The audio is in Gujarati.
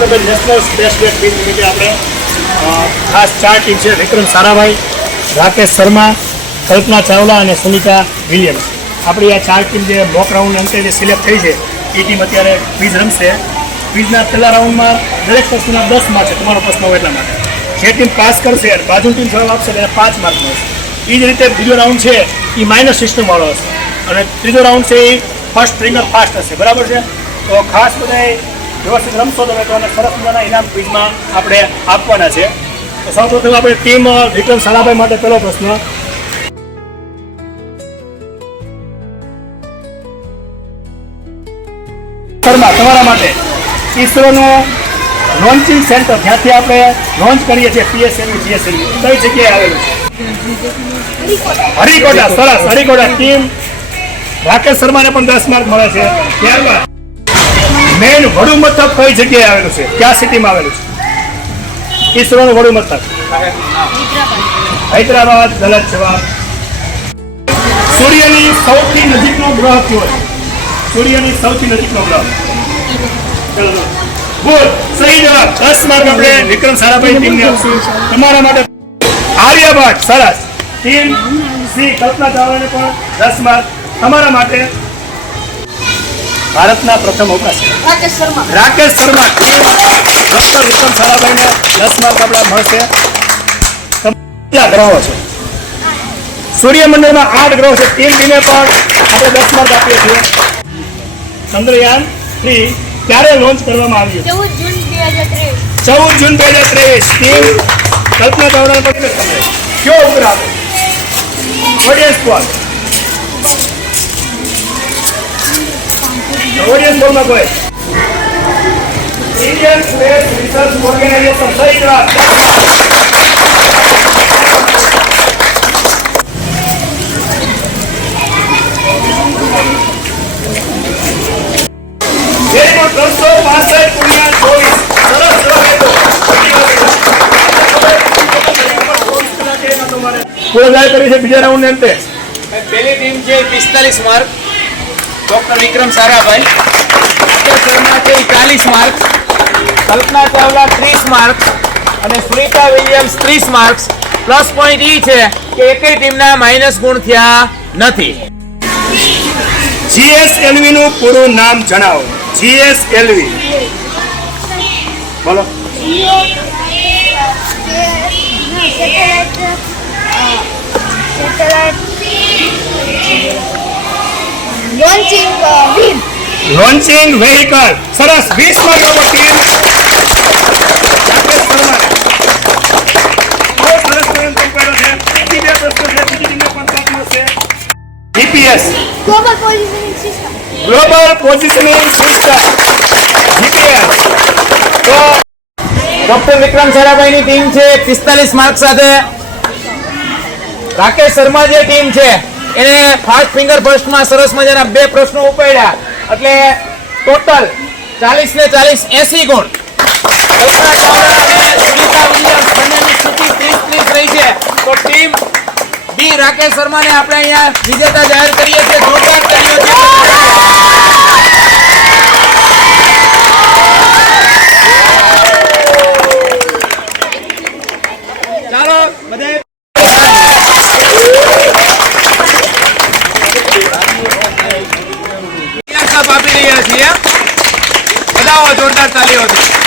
આપણે નેશનલ સ્પેસ ડે ક્વિઝ નિમિત્તે આપણે ખાસ 4 ટીમ છે. વિક્રમ સારાભાઈ, રાકેશ શર્મા, કલ્પના ચાવલા અને સુનિતા વિલિયમ્સ. આપણી આ 4 ટીમ જે મોક રાઉન્ડ અંતે જે સિલેક્ટ થઈ છે એ ટીમ અત્યારે ક્વિઝ રમશે. ક્વિઝના પહેલા રાઉન્ડમાં દરેક પ્રશ્નના 10 માર્ક છે. તમારો પ્રશ્ન હોય એટલા માટે જે ટીમ પાસ કરશે અને બાજુ ટીમ જવાબ આપશે તેને 5 માર્ક મળશે. એ જ રીતે બીજો રાઉન્ડ છે એ માઇનસ સિસ્ટમવાળો હશે અને ત્રીજો રાઉન્ડ છે એ ફર્સ્ટ ફિંગર ફાસ્ટ હશે. બરાબર છે? તો ખાસ બધા વ્યવસ્થિત રમશો તમે તો અને સરસ મજાના ઇનામ ક્વિઝમાં આપણે આપવાના છે. તો સૌપ્રથમ આપણે ટીમ વિક્રમ સારાભાઈ માટે પહેલો પ્રશ્ન. શર્મા, તમારા માટે ઇસરોનું લોન્ચિંગ સેન્ટર જ્યાંથી આપણે લોન્ચ કરીએ છીએ PSLV GSLV કઈ જગ્યાએ આવેલું છે? હરિકોટા. સરસ. હરિકોટા ટીમ રાકેશ શર્માને પણ 10 માર્ક મળે છે. ત્યારબાદ મેઇન વડુ મથક કઈ જગ્યાએ આવેલું છે? કયા સિટીમાં આવેલું છે ઇસરોનું વડુ મથક? હૈદરાબાદ. ગલત જવાબ. સૂર્યની સૌથી નજીકનો ગ્રહ કયો છે? સૂર્યની સૌથી નજીકનો ગ્રહ. ચલો ગુડ, સહી જવાબ. 10 માર્ક આપણે વિક્રમ સારાભાઈ ટીમને આપશું. તમારા માટે આર્યભટ્ટ. સરસ. ટીમ સી કલ્પના ચાવલાને પણ 10 માર્ક. તમારા માટે ભારતના પ્રથમ અવકાશી રાકેશ શર્મા. ટીમ ડોક્ટર વિક્રમ સારાભાઈને 10 માર્ક આપણા મળશે. કેટલા ગ્રહો છે? સૂર્યમંડળમાં 8 ગ્રહો છે. ટીમ બીને પણ આપણે 10 માર્ક આપીએ છીએ. ચંદ્રયાન 3 ક્યારે લોન્ચ કરવામાં આવ્યું? 14 જૂન 2023. ટીમ કલ્પના ચાવલાને પણ કયો ઉપગ્રહ આપ્યો? Audience pole. ઓડિયન્સ પોલમાં કોઈ ઇન્ડિયન સ્પેસ રિસર્ચ ઓર્ગેનાઇઝેશન. સહી જવાબ. બીજા રાઉન્ડ અંતે પહેલી ટીમ છે 45 માર્ક ડોક્ટર વિક્રમ સારાભાઈ, રાકેશ શર્મા છે 40 માર્ક, કલ્પના ચાવલા 30 માર્ક અને Sunita Williams 30 marks. Plus point એ છે કે એકેય ટીમના માઇનસ ગુણ થયા નથી. GSLV નું પૂરું નામ જણાવો. GSLV બોલો. Launching vehicle. સરસ. 20 માર્ક આપો ટીમ રાકેશ શર્મા. બહુ સરસ પ્રયત્ન કર્યો છે. બીજી બે પ્રશ્નો છે. બીજી ટીમને પણ તક મળશે. GPS global positioning system GPS. તો ડોક્ટર વિક્રમ સારાભાઈની ટીમ છે 45 માર્ક સાથે. રાકેશ શર્મા જે ટીમ છે એને ફાસ્ટ ફિંગર ફર્સ્ટમાં સરસ મજાના 2 પ્રશ્નો ઉપાડ્યા એટલે ટોટલ 40 ને 40 80 ગુણ. કલ્પના ચાવલા અને સુનિતા વિલિયમ્સ બંનેની સ્થિતિ 30-30 રહી છે. તો ટીમ બી રાકેશ શર્માને આપણે અહીંયા વિજેતા જાહેર કરીએ છીએ. જોરદાર તાળીઓ છે. ચાલો બધે આપી રહ્યા છીએ. બધાઓ જોરદાર તાલીઓથી.